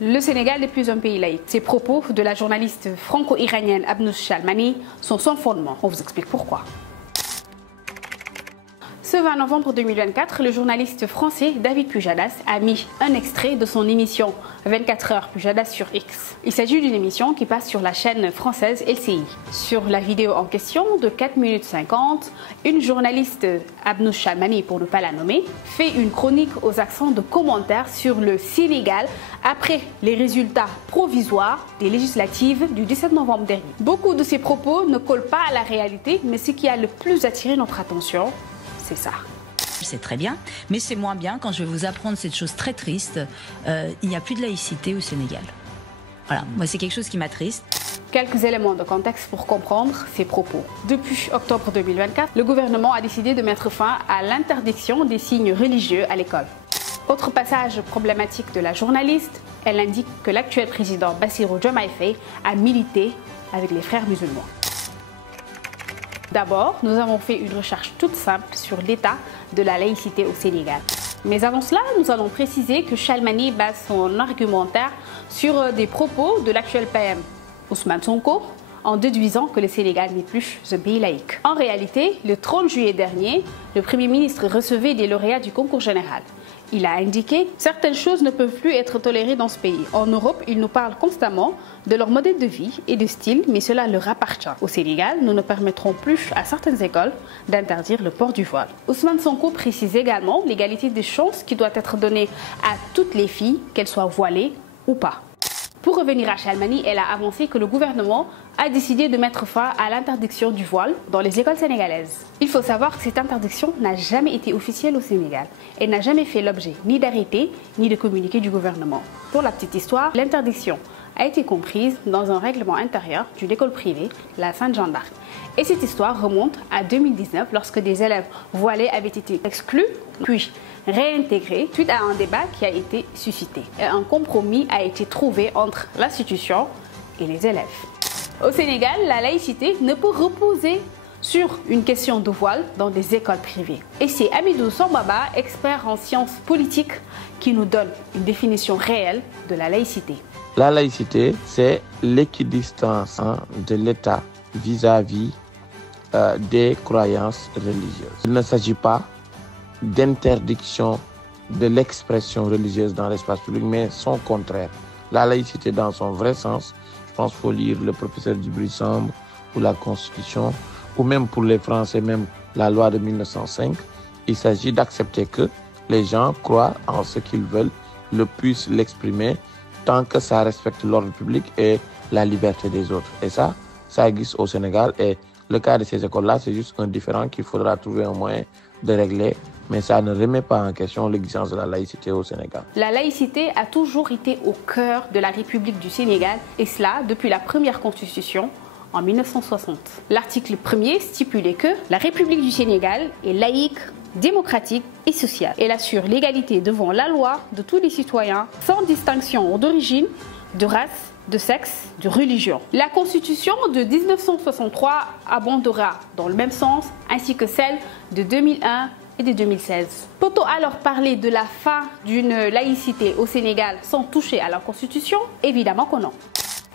Le Sénégal n'est plus un pays laïque. Ces propos de la journaliste franco-iranienne Abnouche Chalmani sont sans fondement. On vous explique pourquoi. Ce 20 novembre 2024, le journaliste français David Pujadas a mis un extrait de son émission 24 heures Pujadas sur X. Il s'agit d'une émission qui passe sur la chaîne française LCI. Sur la vidéo en question de 4 minutes 50, une journaliste, Abnouche Chalmani pour ne pas la nommer, fait une chronique aux accents de commentaires sur le Sénégal après les résultats provisoires des législatives du 17 novembre dernier. Beaucoup de ces propos ne collent pas à la réalité, mais ce qui a le plus attiré notre attention, c'est ça. C'est très bien, mais c'est moins bien quand je vais vous apprendre cette chose très triste. Il n'y a plus de laïcité au Sénégal. Voilà, moi c'est quelque chose qui m'attriste. Quelques éléments de contexte pour comprendre ces propos. Depuis octobre 2024, le gouvernement a décidé de mettre fin à l'interdiction des signes religieux à l'école. Autre passage problématique de la journaliste, elle indique que l'actuel président Bassirou Diomaye Faye a milité avec les frères musulmans. D'abord, nous avons fait une recherche toute simple sur l'état de la laïcité au Sénégal. Mais avant cela, nous allons préciser que Chalmani base son argumentaire sur des propos de l'actuel PM Ousmane Sonko, en déduisant que le Sénégal n'est plus un pays laïque. En réalité, le 30 juillet dernier, le Premier ministre recevait des lauréats du concours général. Il a indiqué que certaines choses ne peuvent plus être tolérées dans ce pays. En Europe, ils nous parlent constamment de leur modèle de vie et de style, mais cela leur appartient. Au Sénégal, nous ne permettrons plus à certaines écoles d'interdire le port du voile. Ousmane Sonko précise également l'égalité des chances qui doit être donnée à toutes les filles, qu'elles soient voilées ou pas. Pour revenir à Chalmani, elle a avancé que le gouvernement a décidé de mettre fin à l'interdiction du voile dans les écoles sénégalaises. Il faut savoir que cette interdiction n'a jamais été officielle au Sénégal. Elle n'a jamais fait l'objet ni d'arrêté ni de communiqué du gouvernement. Pour la petite histoire, l'interdiction a été comprise dans un règlement intérieur d'une école privée, la Sainte-Jeanne d'Arc. Et cette histoire remonte à 2019 lorsque des élèves voilés avaient été exclus, puis réintégrés suite à un débat qui a été suscité. Et un compromis a été trouvé entre l'institution et les élèves. Au Sénégal, la laïcité ne peut reposer sur une question de voile dans des écoles privées. Et c'est Amidou Sambaba, expert en sciences politiques, qui nous donne une définition réelle de la laïcité. La laïcité, c'est l'équidistance de l'État vis-à-vis des croyances religieuses. Il ne s'agit pas d'interdiction de l'expression religieuse dans l'espace public, mais son contraire. La laïcité dans son vrai sens, je pense qu'il faut lire le professeur Djibril Samb ou la Constitution, ou même pour les Français, même la loi de 1905. Il s'agit d'accepter que les gens croient en ce qu'ils veulent, puissent l'exprimer, tant que ça respecte l'ordre public et la liberté des autres. Et ça existe au Sénégal. Et le cas de ces écoles-là, c'est juste un différent qu'il faudra trouver un moyen de régler. Mais ça ne remet pas en question l'existence de la laïcité au Sénégal. La laïcité a toujours été au cœur de la République du Sénégal, et cela depuis la première constitution en 1960. L'article 1er stipulait que la République du Sénégal est laïque, démocratique et sociale. Elle assure l'égalité devant la loi de tous les citoyens, sans distinction d'origine, de race, de sexe, de religion. La Constitution de 1963 abondera dans le même sens, ainsi que celle de 2001 et de 2016. Peut-on alors parler de la fin d'une laïcité au Sénégal sans toucher à la Constitution? Évidemment que non.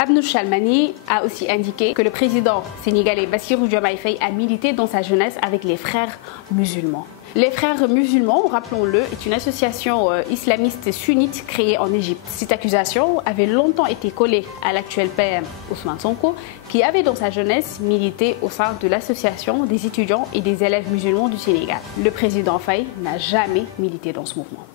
Abnouche Chalmani a aussi indiqué que le président sénégalais Bassirou Diomaye Faye a milité dans sa jeunesse avec les frères musulmans. Les frères musulmans, rappelons-le, est une association islamiste sunnite créée en Égypte. Cette accusation avait longtemps été collée à l'actuel PM Ousmane Sonko, qui avait dans sa jeunesse milité au sein de l'association des étudiants et des élèves musulmans du Sénégal. Le président Faye n'a jamais milité dans ce mouvement.